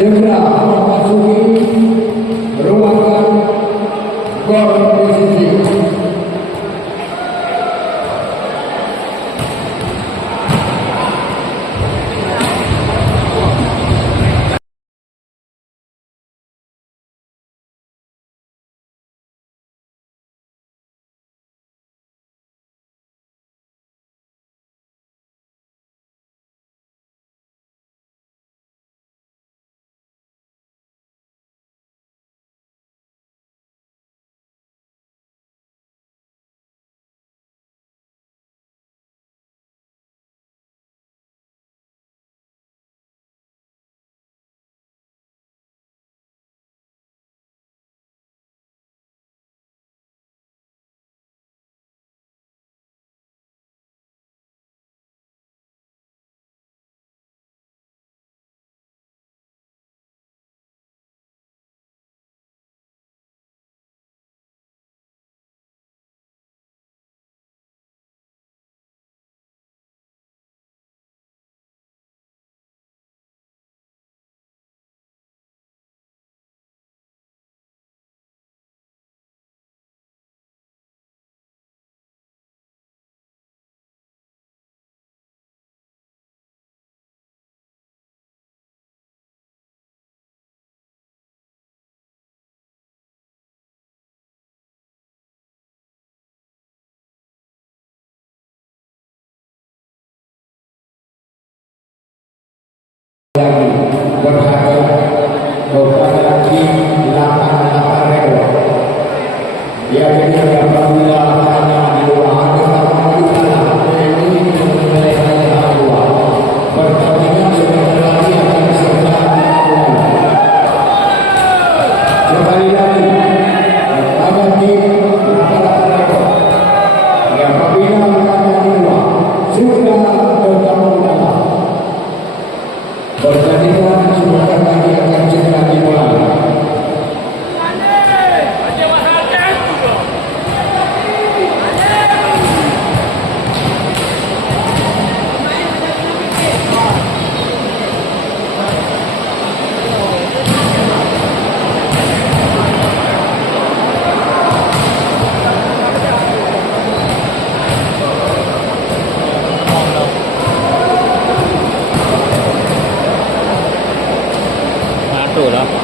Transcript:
segera memasuki ruangan kompetisi. Berhadap kepada tim 88 rekor. Ia jadi apabila hanya dua ada ini menilai hanya dua. Pertandingan sebentar lagi akan disertai. Sekali lagi kepada tim 88 rekor. Apabila hanya dua sudah bertemu dalam pertandingan sebentar lagi akan segera dimulai. Satu lah.